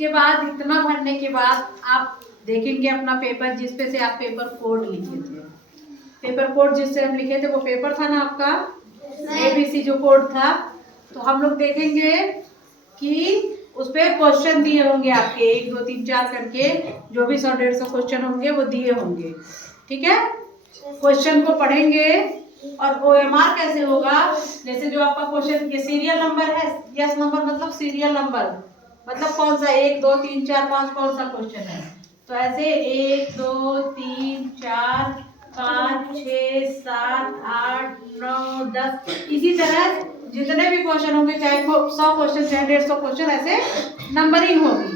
उसके बाद इतना भरने के बाद आप देखेंगे अपना पेपर जिस पे से आप पेपर कोड लिखे थे। पेपर कोड जिससे हम लिखे थे वो पेपर था ना आपका ABC जो कोड था। तो हम लोग देखेंगे कि उस पे क्वेश्चन दिए होंगे आपके 1 2 3 4 करके, जो भी 100-150 क्वेश्चन होंगे वो दिए होंगे। ठीक है, क्वेश्चन को पढ़ेंगे। और OMR कैसे होगा, जैसे जो आपका क्वेश्चन ये सीरियल नंबर है, यस नंबर मतलब सीरियल नंबर, मतलब कौन सा 1 2 3 4 5 कौन सा क्वेश्चन है। तो ऐसे 1 2 3 4 5 6 7 8 9 10 इसी तरह जितने भी क्वेश्चन होंगे, चाहे 100 क्वेश्चन चाहे 150 क्वेश्चन, ऐसे नंबरिंग होगी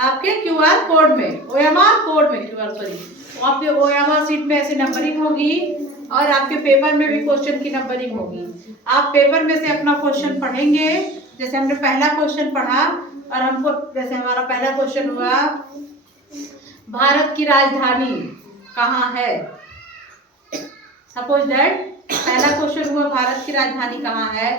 आपके QR कोड में, OMR कोड में, QR सॉरी, आपके OMR सीट में ऐसे नंबरिंग होगी। और आपके पेपर में भी क्वेश्चन की नंबरिंग होगी। आप पेपर में से अपना क्वेश्चन पढ़ेंगे। जैसे हमने पहला क्वेश्चन पढ़ा और हमको जैसे हमारा पहला क्वेश्चन हुआ भारत की राजधानी कहाँ है। सपोज दैट पहला क्वेश्चन हुआ भारत की राजधानी कहाँ है।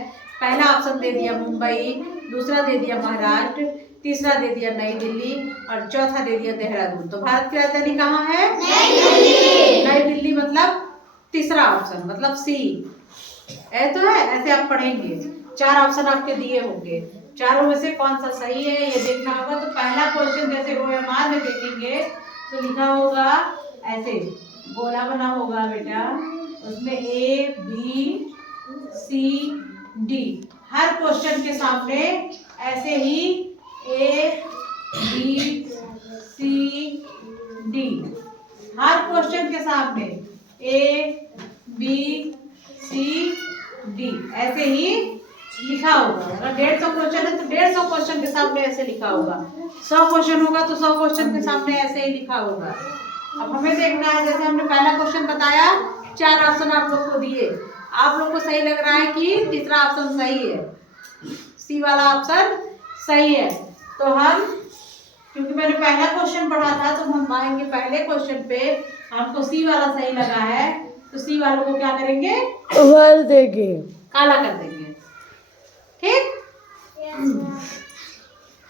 पहला ऑप्शन दे दिया मुंबई, दूसरा दे दिया महाराष्ट्र, तीसरा दे दिया नई दिल्ली और चौथा दे दिया देहरादून। तो भारत की राजधानी कहाँ है? नई दिल्ली। नई दिल्ली मतलब तीसरा ऑप्शन मतलब C है। तो है ऐसे आप पढ़ेंगे। 4 ऑप्शन आपके दिए होंगे, चारों में से कौन सा सही है ये देखना होगा। तो पहला क्वेश्चन जैसे OMR में देखेंगे तो लिखा होगा ऐसे, गोला बना होगा बेटा, उसमें A B C D, her question के सामने ऐसे ही A B C D, her question के सामने A B C D ऐसे ही लिखा होगा। अगर 150 क्वेश्चन है तो 150 क्वेश्चन के सामने ऐसे लिखा होगा। 100 क्वेश्चन होगा तो 100 क्वेश्चन के सामने ऐसे ही लिखा होगा। अब हमें देखना है, जैसे हमने पहला क्वेश्चन बताया, 4 ऑप्शन आप लोग को दिए, आप लोग को सही लग रहा है कि तीसरा ऑप्शन सही है, C वाला ऑप्शन सही है। तो हम, क्योंकि मैंने पहला क्वेश्चन पढ़ा था तो हम आएंगे पहले क्वेश्चन पे, हमको C वाला सही लगा है तो C वालों को क्या करेंगे, भर देंगे, काला कर देंगे। ठीक,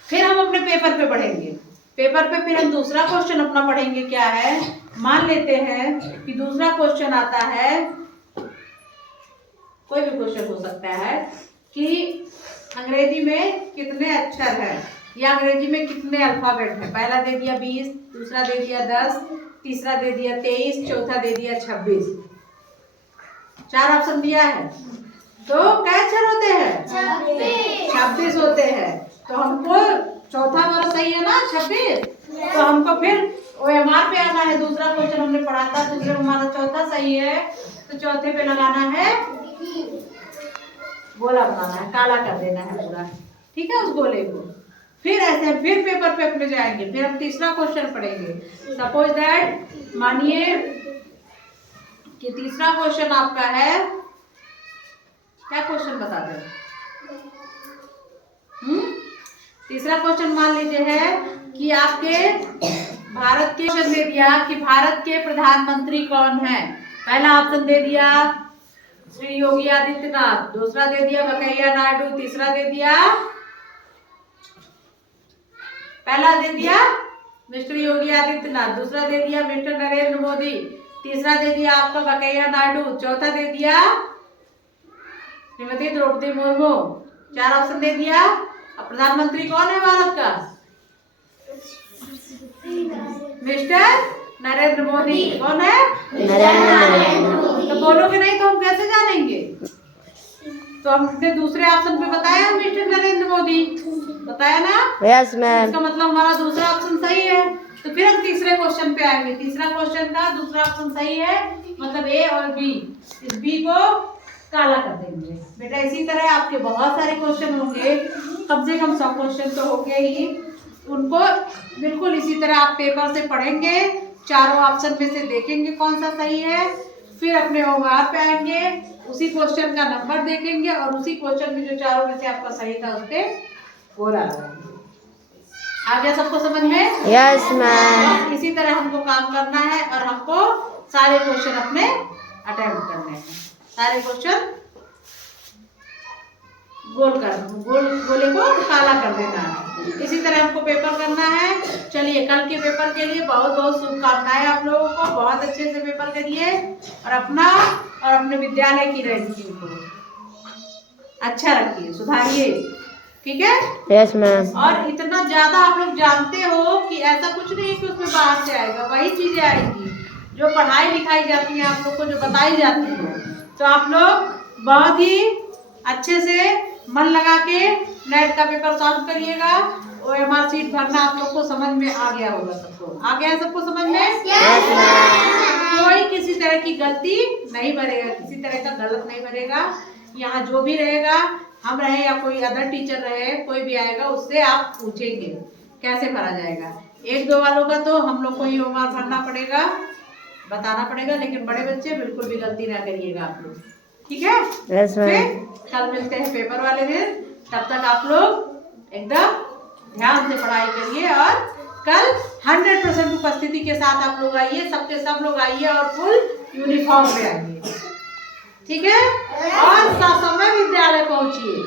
फिर हम अपने पेपर पे पढ़ेंगे। पेपर पे फिर हम दूसरा क्वेश्चन अपना पढ़ेंगे। क्या है, मान लेते हैं कि दूसरा क्वेश्चन आता है, कोई भी क्वेश्चन हो सकता है कि अंग्रेजी में कितने अक्षर हैं या अंग्रेजी में कितने अल्फाबेट हैं। पहला दे दिया 20, दूसरा दे दिया 10, तीसरा दे दिया 23, चौथा दे दिया 26। 4 ऑप्शन दिया है तो क्या अक्षर होते हैं? 26 होते हैं। तो हमको चौथा वाला सही है ना 26, तो हमको फिर OMR पे आना है। दूसरा क्वेश्चन हमने पढ़ा था, दूसरे में हमारा चौथा सही है तो चौथे पे लगाना है, गोला बनाना है, काला कर देना है पूरा। ठीक है, उस गोले को फिर ऐसे फिर पेपर पे अपने जाएंगे, फिर हम तीसरा क्वेश्चन पढ़ेंगे। सपोज दैट मानिए कि तीसरा क्वेश्चन आपका है, क्या क्वेश्चन बता दे। तीसरा क्वेश्चन मान लीजिए है कि आपके भारत के, क्वेश्चन दे दिया कि भारत के प्रधानमंत्री कौन है। पहला ऑप्शन दे दिया श्री योगी आदित्यनाथ, दूसरा दे दिया वेंकैया नायडू, तीसरा दे दिया, पहला दे दिया मिस्टर योगी आदित्यनाथ, दूसरा दे दिया मिस्टर नरेंद्र मोदी, तीसरा दे दिया आपका वेंकैया नायडू, चौथा दे दिया श्रीमती द्रौपदी मुर्मू। 4 ऑप्शन दे दिया। अब प्रधानमंत्री कौन है भारत का? मिस्टर नरेंद्र मोदी। कौन है? नरेंद्र मोदी। तो बोलोगे नहीं तो हम कैसे जानेंगे? तो हमने दूसरे ऑप्शन पे बताया मिस्टर नरेंद्र मोदी, बताया ना? Yes ma'am. इसका मतलब हमारा दूसरा ऑप्शन सही है। तो फिर हम तीसरे क्वेश्चन पे आएंगे। तीसरा क्वेश्चन का दूसरा ऑप्शन सही है, मतलब A और B। इस B को काला कर देंगे बेटा। इसी तरह आपके बहुत सारे क्वेश्चन होंगे, कम से कम 100 क्वेश्चन तो होंगे ही। उनको बिल्कुल इसी तरह आप पेपर से पढ़ेंगे, चारों ऑप्शन में से देखेंगे कौन सा सही है, फिर अपने OMR पे आएंगे, उसी क्वेश्चन का नंबर देखेंगे और उसी क्वेश्चन में जो चारों में से आपका सही था उस पे गोला लगाएंगे। आ गया सबको समझ में? Yes ma'am. इसी तरह हमको काम करना है और हमको सारे क्वेश्चन अपने अटेम्प्ट करने हैं। सारे क्वेश्चन गोले को काला कर देना है। इसी तरह हमको पेपर करना है। चलिए कल के पेपर के लिए बहुत बहुत शुभकामनाएं आप लोगों को। बहुत अच्छे से पेपर करिए और अपना और अपने विद्यालय की रैंकिंग को अच्छा रखिए, सुधारिए, ठीक है? Yes ma'am. और इतना ज्यादा आप लोग जानते हो कि ऐसा कुछ नहीं है कि उसमें बाहर से आएगा, वही चीजें आएंगी जो पढ़ाई लिखाई जाती है आप लोग को, जो बताई जाती है। तो आप लोग बहुत ही अच्छे से मन लगा के नेट का पेपर सॉल्व करिएगा। OMR शीट भरना आप लोग को समझ में आ गया होगा सबको। आ गया है सबको समझ में? कोई किसी तरह की गलती नहीं भरेगा, किसी तरह का गलत नहीं भरेगा। यहाँ जो भी रहेगा, हम रहे या कोई अदर टीचर रहे, कोई भी आएगा उससे आप पूछेंगे कैसे भरा जाएगा। 1-2 वालों का तो हम लोग को ही OMR भरना पड़ेगा, बताना पड़ेगा, लेकिन बड़े बच्चे बिल्कुल भी गलती ना करिएगा आप लोग, ठीक है? Yes ma'am. फिर कल मिलते हैं पेपर वाले दिन। तब तक आप लोग एकदम ध्यान से पढ़ाई करिए और कल 100% उपस्थिति के साथ आप लोग आइए, सबके सब लोग आइए और फुल यूनिफॉर्म में आइए, ठीक है? और समय विद्यालय पहुंचिए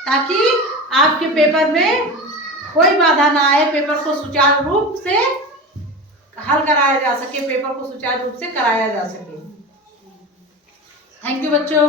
ताकि आपके पेपर में कोई बाधा ना आए, पेपर को सुचारू रूप से हल कराया जा सके, पेपर को सुचारू रूप से कराया जा सके। थैंक यू बच्चों।